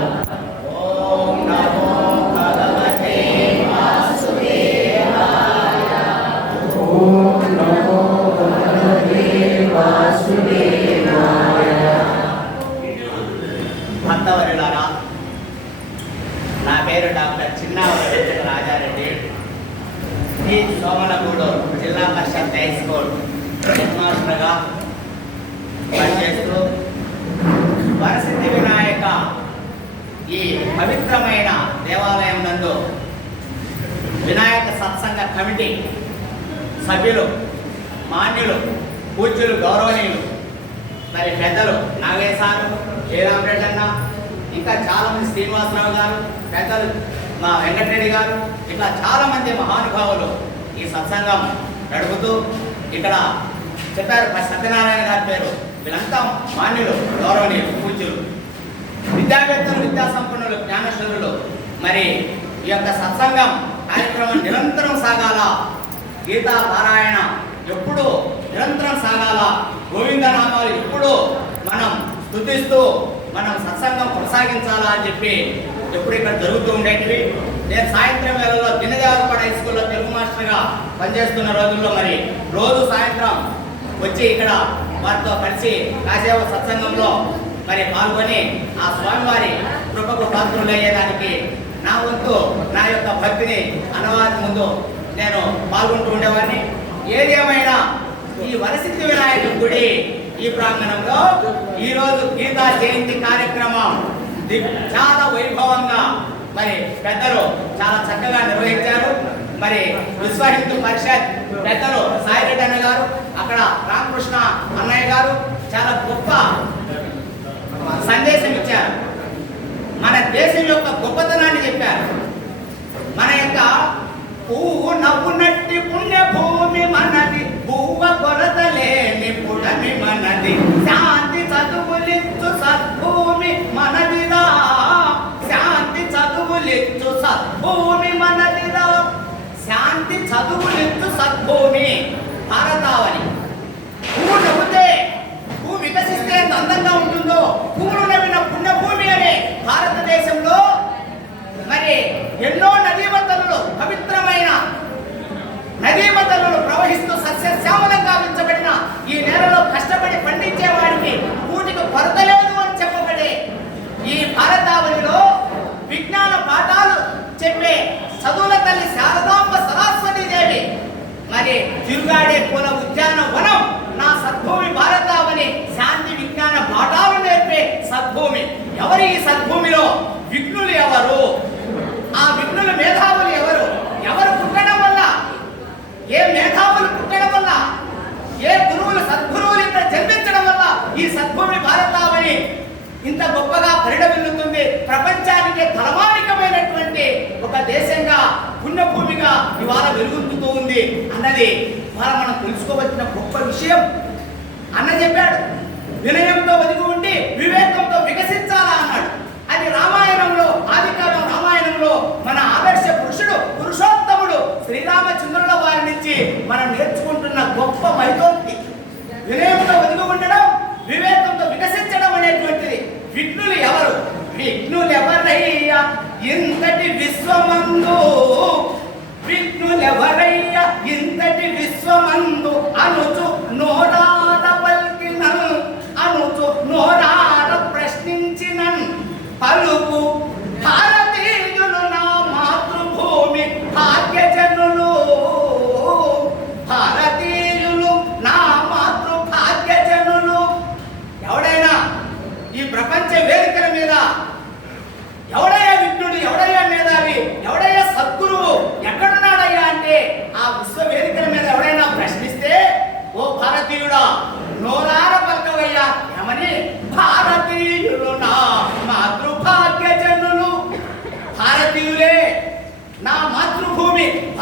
Yeah. పవిత్రమైన దేవాలయం నందు వినాయక సత్సంగ కమిటీ సభ్యులు మాన్యులు పూజ్యులు గౌరవనీయులు మరి పెద్దలు నాగేశారు శ్రీరామరెడ్డి అన్న ఇంకా చాలామంది శ్రీనివాసరావు గారు పెద్దలు మా వెంకటరెడ్డి గారు ఇట్లా చాలామంది మహానుభావులు ఈ సత్సంగం నడుపుతూ ఇక్కడ చెప్పారు సత్యనారాయణ గారి పేరు. వీళ్ళంతా మాన్యులు గౌరవనీయులు పూజ్యులు. విద్యావేత్తలు విద్యా సంపన్నులు జ్ఞానశూరులు మరి ఈ యొక్క సత్సంగం కార్యక్రమం నిరంతరం సాగాల. గీతా పారాయణ ఎప్పుడు నిరంతరం సాగాల. గోవిందనామాలు ఎప్పుడు మనం స్థుతిస్తూ మనం సత్సంగం కొనసాగించాలా అని చెప్పి ఎప్పుడు ఇక్కడ జరుగుతూ ఉండేటివి. నేను సాయంత్రం వేళలో దినదేవరపాడ హై స్కూల్లో తెలుగు మాస్టర్గా పనిచేస్తున్న రోజుల్లో మరి రోజు సాయంత్రం వచ్చి ఇక్కడ వారితో కలిసి కాసేపు సత్సంగంలో మరి పాల్గొని ఆ స్వామివారి కృపకు పాత్రులయ్యేదానికి నా వంతు నా యొక్క భక్తిని అనవారి ముందు నేను పాల్గొంటూ ఉండేవాడిని. ఏది ఏమైనా ఈ వరసిద్ధి వినాయకుడి గుడి ఈ ప్రాంగణంలో ఈరోజు గీతా జయంతి కార్యక్రమం చాలా వైభవంగా మరి పెద్దలు చాలా చక్కగా నిర్వహించారు. మరి విశ్వ హిందూ పరిషత్ పెద్దలు సాయిరెడ్డి అన్న గారు అక్కడ రామకృష్ణ అన్నయ్య గారు చాలా గొప్ప సందేశం ఇచ్చారు. మన దేశం యొక్క గొప్పతనాన్ని చెప్పారు. మన యొక్క పువ్వు నవ్వునట్టి పుణ్యభూమి మనది పువ్వ కొరత లేని పుడమి మనది. శాంతి చదువులిచ్చు సద్భూమి మనదిరా. శాంతి చదువులిచ్చు సద్భూమి మనదిరా. శాంతి చదువులిచ్చు సద్భూమి. భారతావని పువ్వు నవ్వుతే పువ్వు వికసిస్తే ఎంత అందంగా ఉంటుందో పువ్వులు నవ్విన పుణ్యభూమి అనే భారతదేశంలో మరి ఎన్నో నదీమతలు పవిత్రమైన నదీమతలు ప్రవహిస్తూ సస్యశ్యామలంగా ఉంచబడిన ఈ నేలలో కష్టపడి పండించే వాడికి కూటికి కొరత లేదు అని చెప్పబడే ఈ భారతావనిలో విజ్ఞాన పాఠాలు చెప్పే చదువుల తల్లి శారదాంబ సరస్వతి దేవి మరి తిరుగాడే పూల ఉద్యానవనం నా సద్భూమి భారతావని శాంతి విజ్ఞాన పాఠాలు నేర్పే సద్భూమి ఎవరు ఈ సద్భూమిలో విఘ్నులు ఎవరు ఆ విఘ్నుల మేధావులు ఎవరు ఎవరు పుట్టడం వల్ల ఏ మేధావులు పుట్టడం వల్ల ఏ గురువులు సద్గురువులు ఇక్కడ జన్మించడం వల్ల ఈ భారతావళి ఇంత గొప్పగా పరిణమిల్లుతుంది ప్రపంచానికి ధర్మానికమైనటువంటి ఒక దేశంగా పుణ్యభూమిగా ఇవాళ వెలుగుతూ ఉంది అన్నది ఇవాళ మనం తెలుసుకోవలసిన గొప్ప విషయం. అన్న చెప్పాడు వినయంతో ఒదిగి ఉండి వివేకంతో వికసించాలా అన్నాడు. అది రామాయణంలో ఆదికాలం రామాయణంలో మన ఆదర్శ పురుషుడు పురుషోత్తముడు శ్రీరామచంద్రుల వారి నుంచి మనం నేర్చుకుంటున్న గొప్ప మైతోక్తి వినయంతో విఘ్నులు ఎవరు? విఘ్నులెవరయ్యా? ఇంతటి విశ్వమందు. విఘ్నులెవరయ్యా? ఇంతటి విశ్వమందు. అనుచు నోరాల పల్కిన అనుచు నోరా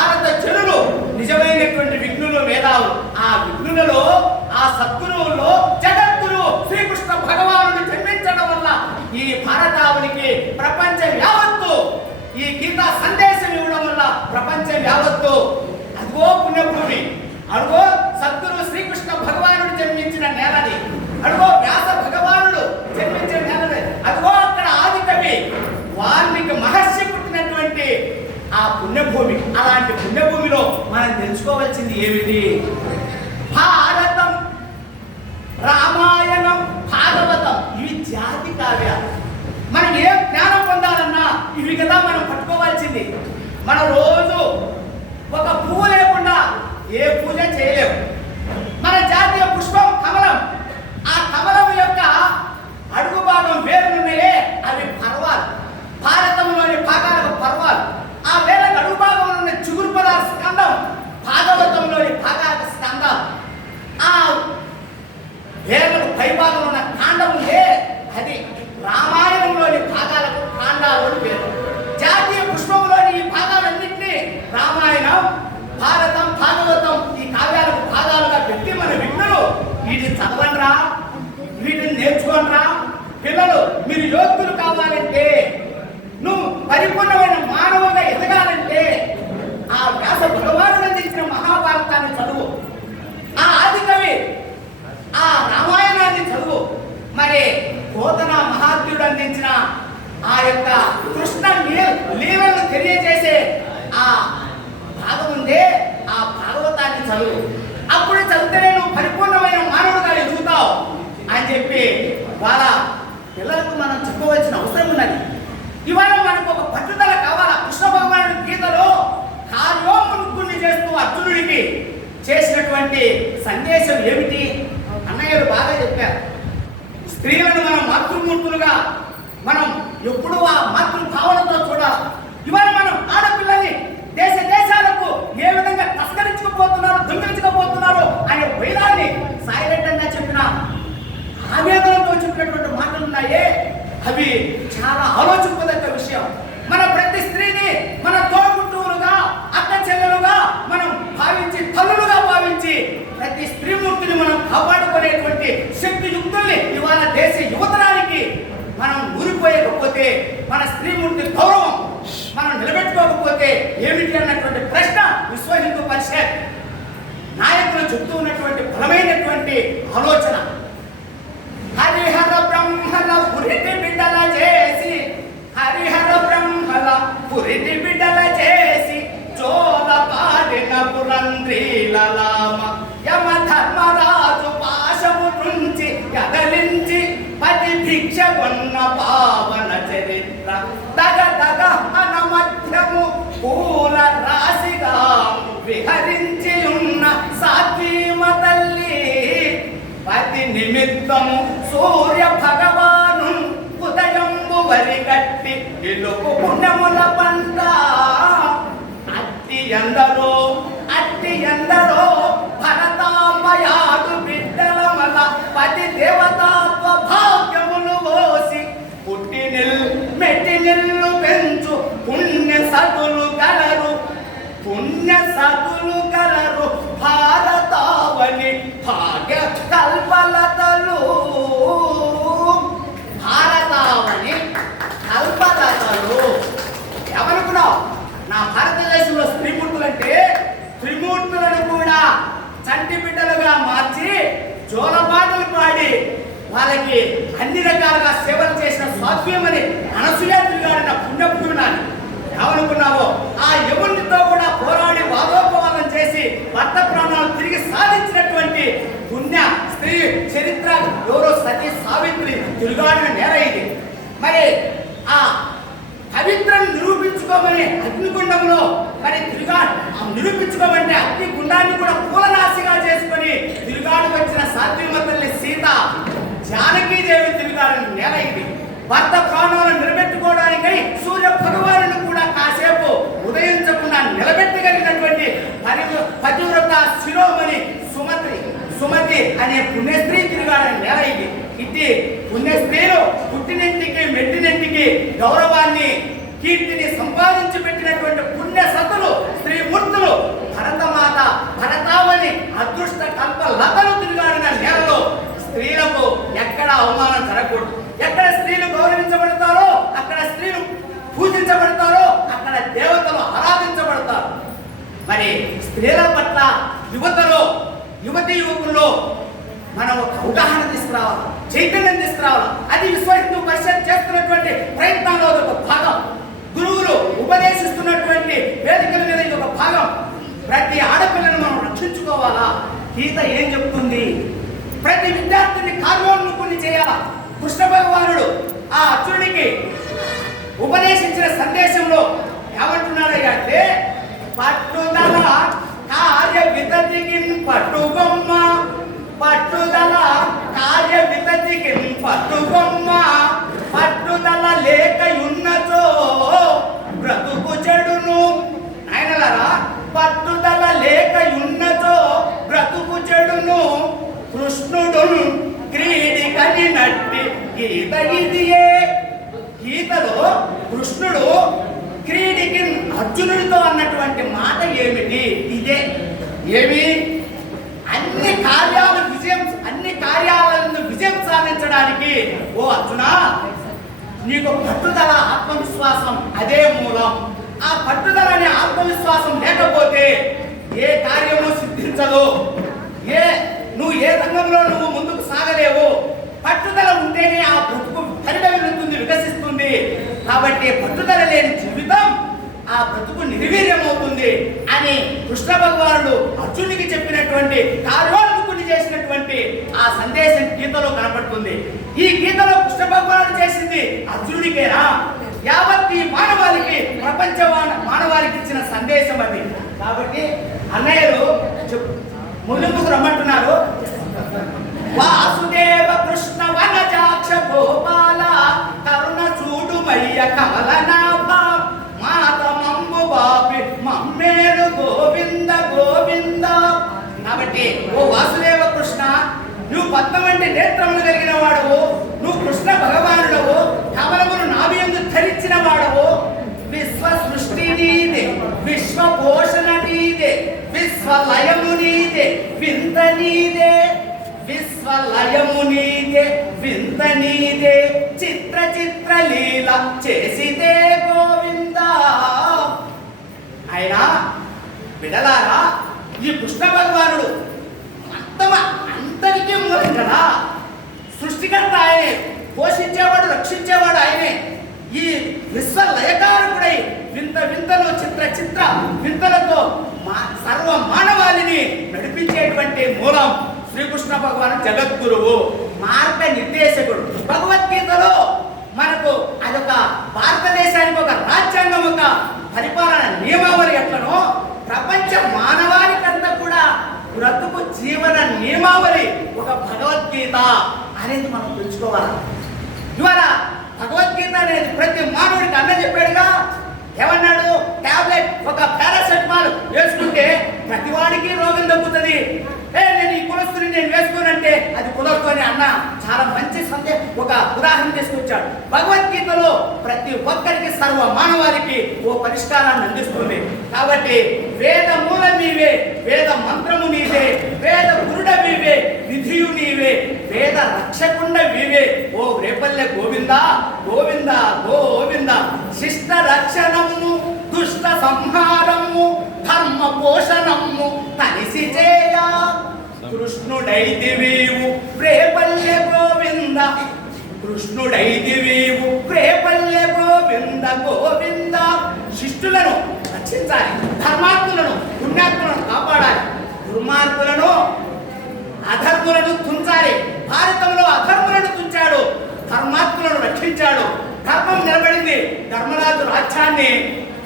భారత జనులు నిజమైనటువంటి విఘ్నులు మేధావులు. ఆ విఘ్నులలో ఆ సద్గురువుల్లో జగద్గురు శ్రీకృష్ణ భగవానుడు జన్మించడం వల్ల ఈ భారతావునికి ప్రపంచం యావత్తు ఈ గీతా సందేశం ఇవ్వడం వల్ల ప్రపంచం యావత్తు అదిగో పుణ్యభూమి అడుగో సద్గురు శ్రీకృష్ణ భగవానుడు జన్మించిన నేలది అడుగో వ్యాస భగవానుడు జన్మించిన నేలది అదిగో అక్కడ ఆది కవి ఆ పుణ్యభూమి అలాంటి పుణ్యభూమిలో మనం తెలుసుకోవాల్సింది ఏమిటి? భారతం రామాయణం భాగవతం ఇవి జాతి కావ్యాలు. మనం ఏ జ్ఞానం పొందాలన్నా ఇవి కదా మనం పట్టుకోవాల్సింది. మన రోజు ఒక పువ్వు లేకుండా ఏ పూజ చేయలేము వేలకు ఆ యొక్క కృష్ణ లీల- లీలలను తెలియజేసే ఆ భాగం ఉందే ఆ భాగవతాన్ని చదువు అప్పుడు చదివితేనే నువ్వు పరిపూర్ణమైన మానవుడుగా ఎదుగుతావు అని చెప్పి వాళ్ళ పిల్లలకు మనం చెప్పవలసిన అవసరం ఉన్నది ఇవాళ మనకు ఒక పట్టుదల కావాలా కృష్ణ భగవానుడి గీతలో కార్యోముఖుణ్ణి చేస్తూ అర్జునుడికి చేసినటువంటి సందేశం ఏమిటి అన్నయ్యలు బాగా చెప్పారు స్త్రీలను మనం మాతృమూర్తులుగా మనం ఎప్పుడూ ఆ మాతృ భావనతో చూడాలి ఇవాళ మనం ఆడపిల్లల్ని దేశ దేశాలకు ఏ విధంగా తస్కరించుకుపోతున్నారు దొంగిలించుకుపోతున్నారు అనే వైరాన్ని సాయిరెడ్డంగా చెప్పిన ఆవేదనతో చెప్పినటువంటి మాటలు ఉన్నాయే అవి చాలా ఆలోచింపదగ్గ విషయం మన ప్రతి స్త్రీని మన తోడుకుంటూలుగా అక్క చెల్లెలుగా మనం భావించి తల్లులుగా భావించి ప్రతి స్త్రీమూర్తిని మనం కాపాడుకునేటువంటి శక్తి యుక్తుల్ని ఇవాళ దేశ యువతరానికి మనం ఊరిపోయకపోతే మన స్త్రీమూర్తి గౌరవం మనం నిలబెట్టుకోకపోతే ఏమిటి అన్నటువంటి ప్రశ్న విశ్వ హిందూ పరిషత్ నాయకులు చెప్తూ ఉన్నటువంటి బలమైనటువంటి ఆలోచన. హరిహర బ్రహ్మల పురిటి బిడ్డల చేసి హరిహర బ్రహ్మల పురిటి బిడ్డల చేసి చోల పాడిన పురంధ్రీలలామ యమ ధర్మరాజు పాశము నుంచి కదలించి పది భిక్ష కొన్న పావన చరిత్ర. తగ తగ అన మధ్యము పూల రాశిగా విహరించి నిమిత్తము సూర్య భగవాను ఉదయంబు వరిగట్టి ఇలుపు పుణ్యముల పంట. అట్టి ఎందరో అట్టి ఎందరో భరతామయాడు బిడ్డల మల పతి దేవతాత్వ భాగ్యములు పోసి పుట్టి నిల్ మెట్టి నిల్లు పెంచు పుణ్య సతులు కలరు పుణ్య సతులు కలరు భారతావ వాళ్ళకి అన్ని రకాలుగా సేవలు చేసిన స్వాత్మ్యమని అనసూయాత్రిగాడిన పుణ్యపుణ్యునాన్ని ఏమనుకున్నావో ఆ యమునితో కూడా పోరాడి వాదోపవాదం చేసి భర్త ప్రాణాలు తిరిగి సాధించినటువంటి పుణ్య స్త్రీ చరిత్ర ఎవరో సతీ సావిత్రి తిరుగాడిన నేర ఇది. మరి ఆ పవిత్రం నిరూపించుకోమని అగ్నిగుండంలో మరి తిరుగా నిరూపించుకోమంటే అగ్ని గుండాన్ని కూడా పూలరాశిగా చేసుకొని తిరుగాడు వచ్చిన సాధ్యమతల్ని సీత జానకీదేవి తిరిగారని నేల ఇది. భర్త ప్రాణాలను నిలబెట్టుకోవడానికై సూర్య భగవానుని కూడా కాసేపు ఉదయించకుండా నిలబెట్టగలిగినటువంటి పరి పతివ్రత శిరోమణి సుమతి సుమతి అనే పుణ్యస్త్రీ తిరిగారని నేల ఇది. ఇది పుణ్యస్త్రీలు పుట్టినింటికి మెట్టినింటికి గౌరవాన్ని కీర్తిని సంపాదించి పెట్టినటువంటి పుణ్య సతులు స్త్రీమూర్తులు భరతమాత భరతావని అదృష్ట కల్ప లతలు ఎక్కడ అవమానం జరగకూడదు. ఎక్కడ స్త్రీలు గౌరవించబడతారో అక్కడ స్త్రీలు పూజించబడతారో అక్కడ దేవతలు ఆరాధించబడతారు. మరి స్త్రీల పట్ల యువతలో యువతి యువకుల్లో మనం ఒక అవగాహన తీసుకురావాలి చైతన్యం తీసుకురావాలి. అది విశ్వ హిందూ పరిషత్ చేస్తున్నటువంటి ప్రయత్నంలో ఒక భాగం. గురువులు ఉపదేశిస్తున్నటువంటి వేదికల మీద ఇది ఒక భాగం. ప్రతి ఆడపిల్లను మనం రక్షించుకోవాలా? గీత ఏం చెప్తుంది? ప్రతి విద్యార్థిని కార్యోన్ముఖుని చేయాల? కృష్ణ భగవానుడు ఆ అర్జునుడికి ఉపదేశించిన సందేశంలో ఏమంటున్నాడయ్యా అంటే పట్టుదల కార్య వితతికి పట్టుబొమ్మ పట్టుదల కార్య వితతికి పట్టుబొమ్మ పట్టుదల లేకయున్నచో బ్రతుకు చెడును నాయనలారా పట్టుదల లేకయున్నచో బ్రతుకు చెడును కృష్ణుడు క్రీడికని నట్టి గీత గీతియే గీతలో కృష్ణుడు క్రీడికి అర్జునుడితో అన్నటువంటి మాట ఏమిటి? ఇదే. ఏమి? అన్ని కార్యాలు విజయం అన్ని కార్యాలను విజయం సాధించడానికి. ఓ అర్జున నీకు పట్టుదల ఆత్మవిశ్వాసం అదే మూలం. ఆ పట్టుదల అనే ఆత్మవిశ్వాసం లేకపోతే ఏ కార్యము సిద్ధించదు. ఏ నువ్వు ఏ రంగంలో నువ్వు ముందుకు సాగలేవు. పట్టుదల ఉంటేనే ఆ బ్రతుకు పరిడవిల్లుతుంది వికసిస్తుంది. కాబట్టి పట్టుదల లేని జీవితం ఆ బ్రతుకు నిర్వీర్యమవుతుంది అని కృష్ణ భగవానుడు అర్జునుడికి చెప్పినటువంటి కార్యోన్ముఖుని చేసినటువంటి ఆ సందేశం గీతలో కనపడుతుంది. ఈ గీతలో కృష్ణ భగవానుడు చేసింది అర్జునుడికేనా? యావత్ ఈ మానవాళికి ప్రపంచ మాన- మానవాళికి ఇచ్చిన సందేశం అది కాబట్టి అన్నయ్యలు చెప్పు ముందుకు రమ్మంటున్నారు వాసుదేవ కృష్ణ వనజాక్ష గోపాల కరుణ చూడు మయ్య కమలనాభ మాత మమ్ము బాపి మమ్మేలు గోవింద గోవింద కాబట్టి ఓ వాసుదేవ కృష్ణ నువ్వు పద్మవంటి నేత్రములు కలిగిన వాడవు నువ్వు కృష్ణ భగవానుడవు కమలమును నాభియందు ధరించిన వాడవు విశ్వ సృష్టి నీదే నీదే విశ్వలయము నీదే వింత నీదే విశ్వలయము నీదే వింత నీదే చిత్ర చిత్ర లీల చేసిదే గోవింద. ఆయన విడలారా ఈ కృష్ణ భగవానుడు మొత్తం అందరికీ మూలం కదా సృష్టికర్త ఆయనే పోషించేవాడు రక్షించేవాడు ఆయనే. ఈ విశ్వ లయకారకుడై వింత వింతలు చిత్ర చిత్ర వింతలతో మా సర్వ మానవాళిని నడిపించేటువంటి మూలం శ్రీకృష్ణ భగవాన్ జగద్గురువు. మార్గ నిర్దేశకుడు భగవద్గీతలో మనకు అదొక భారతదేశానికి ఒక రాజ్యాంగం ఒక పరిపాలన నియమావళి ఎట్లనో ప్రపంచ మానవాళికంతా కూడా బ్రతుకు జీవన నియమావళి ఒక భగవద్గీత అనేది మనం తెలుసుకోవాలి. ఇవాళ భగవద్గీత అనేది ప్రతి మానవుడికి అన్న చెప్పాడుగా. ఏమన్నాడు? టాబ్లెట్ ఒక పారాసెటమాల్ వేసుకుంటే ప్రతి వాడికి రోగం తగ్గుతుంది. ఏ నేను ఈ కులస్తుని నేను వేసుకోనంటే అది కుదరదు అని అన్న చాలా మంచి సందే ఒక ఉదాహరణ తీసుకొచ్చాడు. భగవద్గీతలో ప్రతి ఒక్కరికి సర్వ మానవాళికి ఓ పరిష్కారాన్ని అందిస్తుంది. కాబట్టి వేద మూల నీవే వేద మంత్రము నీవే వేద గురుడ నీవే విధియు నీవే వేద రక్షకుండ వీవే ఓ రేపల్లె గోవింద గోవింద గోవింద. శిష్ట రక్షణము దుష్ట సంహారము ధర్మ పోషణము కలిసి చేయ. కృష్ణుడైదివీవు రేపల్లె గోవింద. కృష్ణుడైదివీవు రేపల్లె గోవింద గోవింద. శిష్టులను రక్షించాలి ధర్మాత్ములను పుణ్యాత్ములను కాపాడాలి. దుర్మార్గులను అధర్ములను తుంచాలి. భారతంలో అధర్మలను తుంచాడు ధర్మాత్ములను రక్షించాడు. ధర్మం నిలబడింది ధర్మరాజు రాజ్యాన్ని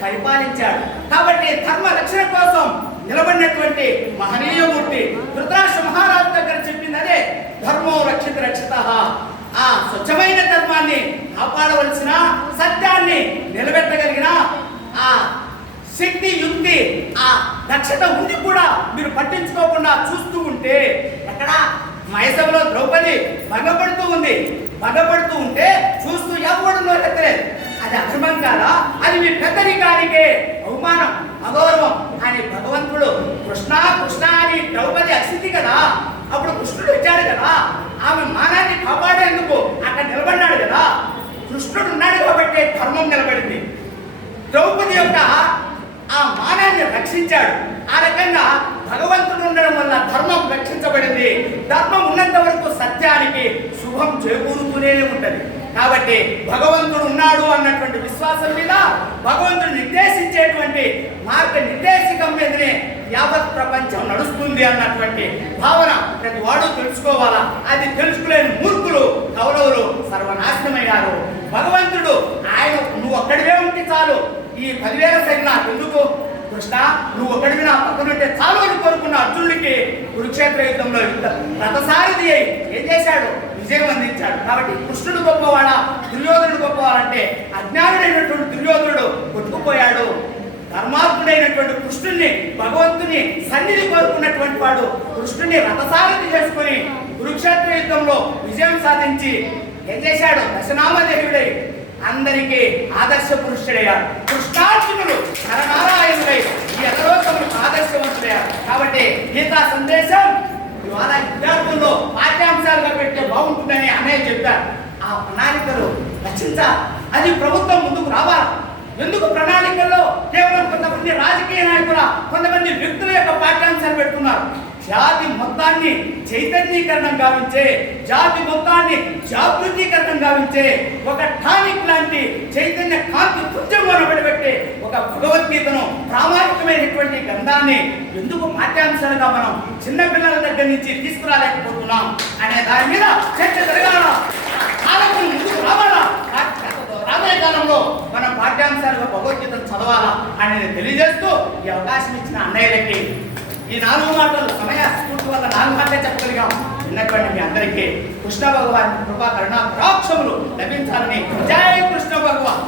పరిపాలించాడు. కాబట్టి ధర్మ రక్షణ కోసం నిలబడినటువంటి మహనీయమూర్తి ధృతరాష్ట్ర మహారాజు దగ్గర చెప్పింది అదే ధర్మం రక్షిత రక్షిత ఆ స్వచ్ఛమైన ధర్మాన్ని కాపాడవలసిన సత్యాన్ని నిలబెట్టగలిగిన ఆ శక్తి యుక్తి ఆ దక్షత ఉండి కూడా మీరు పట్టించుకోకుండా చూస్తూ ఉంటే ఎక్కడ మహేశంలో ద్రౌపది భంగపడుతూ ఉంది. భంగపడుతూ ఉంటే చూస్తూ ఎవడు నోరెత్తలేదు అది అధర్మం కాదా? అది మీ పెద్దరికానికే. అవమానం అగౌరవం అని భగవంతుడు కృష్ణ కృష్ణ అని ద్రౌపది అసిద్ధి కదా? అప్పుడు కృష్ణుడు వచ్చాడు కదా? ఆమె మానాన్ని కాపాడేందుకు అక్కడ నిలబడినాడు కదా? కృష్ణుడు ఉన్నాడు కాబట్టి ధర్మం నిలబడింది. ద్రౌపది యొక్క ఆ మానాన్ని రక్షించాడు. ఆ రకంగా భగవంతుడు ధర్మం రక్షించబడింది. ధర్మం ఉన్నంత వరకు సత్యానికి శుభం చేకూరుతూనే ఉంటుంది. కాబట్టి భగవంతుడు ఉన్నాడు అన్నటువంటి విశ్వాసం మీద భగవంతుడు నిర్దేశించేటువంటి మార్గ నిర్దేశకం మీదనే యావత్ ప్రపంచం నడుస్తుంది అన్నటువంటి భావన ప్రతి వాడు తెలుసుకోవాలా? అది తెలుసుకోలేని మూర్ఖులు కౌరవులు సర్వనాశనమయ్యారు. భగవంతుడు ఆయన నువ్వు ఒక్కడివే ఉంటే చాలు. ఈ పదివేల సైన్యం నాకు ఎందుకు కృష్ణ నువ్వు ఒక్కడివి నా పక్కనుంటే చాలు అని కోరుకున్న అర్జునుడికి కురుక్షేత్ర యుద్ధంలో రథసారిది అయి ఏం చేశాడు? విజయం అందించాడు. కాబట్టి కృష్ణుడు గొప్పవాడా? దుర్యోధనుడు గొప్పవాడంటే అజ్ఞానుడైనటువంటి దుర్యోధనుడు కొట్టుకుపోయాడు. ధర్మాత్ముడైనటువంటి కృష్ణుణ్ణి భగవంతుని సన్నిధి కోరుకున్నటువంటి వాడు కృష్ణుని రథసారథి చేసుకుని కురుక్షేత్ర యుద్ధంలో విజయం సాధించి ఏం చేశాడు? దశనామది అందరికీ ఆదర్శ పురుషుడయ్యారు కృష్ణార్జునుడు నరనారాయణుడై ఈ ఎదరోకములకు ఆదర్శవంతుడయ్యారు కాబట్టి గీతా సందేశం ఇవాళ విద్యార్థుల్లో పాఠ్యాంశాలుగా పెడితే బాగుంటుందని అన్నయ్య చెప్పారు. ఆ ప్రణాళికలు రచించాలి అది ప్రభుత్వం ముందుకు రావాలి. ఎందుకు ప్రణాళికల్లో కేవలం కొంతమంది రాజకీయ నాయకుల కొంతమంది వ్యక్తుల యొక్క పాఠ్యాంశాలు పెట్టుకున్నారు జాతి మొత్తాన్ని చైతన్యీకరణం గావించే జాతి మొత్తాన్ని జాగృతీకరణం గావించే ఒక టానిక్ లాంటి చైతన్య కాంతి పుంజంలో పెట్టి ఒక భగవద్గీతను ప్రామాణికమైనటువంటి గ్రంథాన్ని ఎందుకు పాఠ్యాంశాలుగా మనం చిన్నపిల్లల దగ్గర నుంచి తీసుకురాలేకపోతున్నాం అనే దాని మీద చర్చ జరగాల? కాలకులు ముందుకు రావాలా? రాబోయే కాలంలో మనం పాఠ్యాంశాలుగా భగవద్గీతను చదవాలా అనేది తెలియజేస్తూ ఈ అవకాశం ఇచ్చిన అన్నయ్యలకి ఈ నాలుగు మాటలు సమయ స్ఫూర్తి వల్ల నాలుగు మాటలే చెప్పగలిగాం. విన్నటువంటి మీ అందరికీ కృష్ణ భగవాన్ కృపా కరుణ ప్రాక్షములు లభించాలని. జయ కృష్ణ భగవాన్.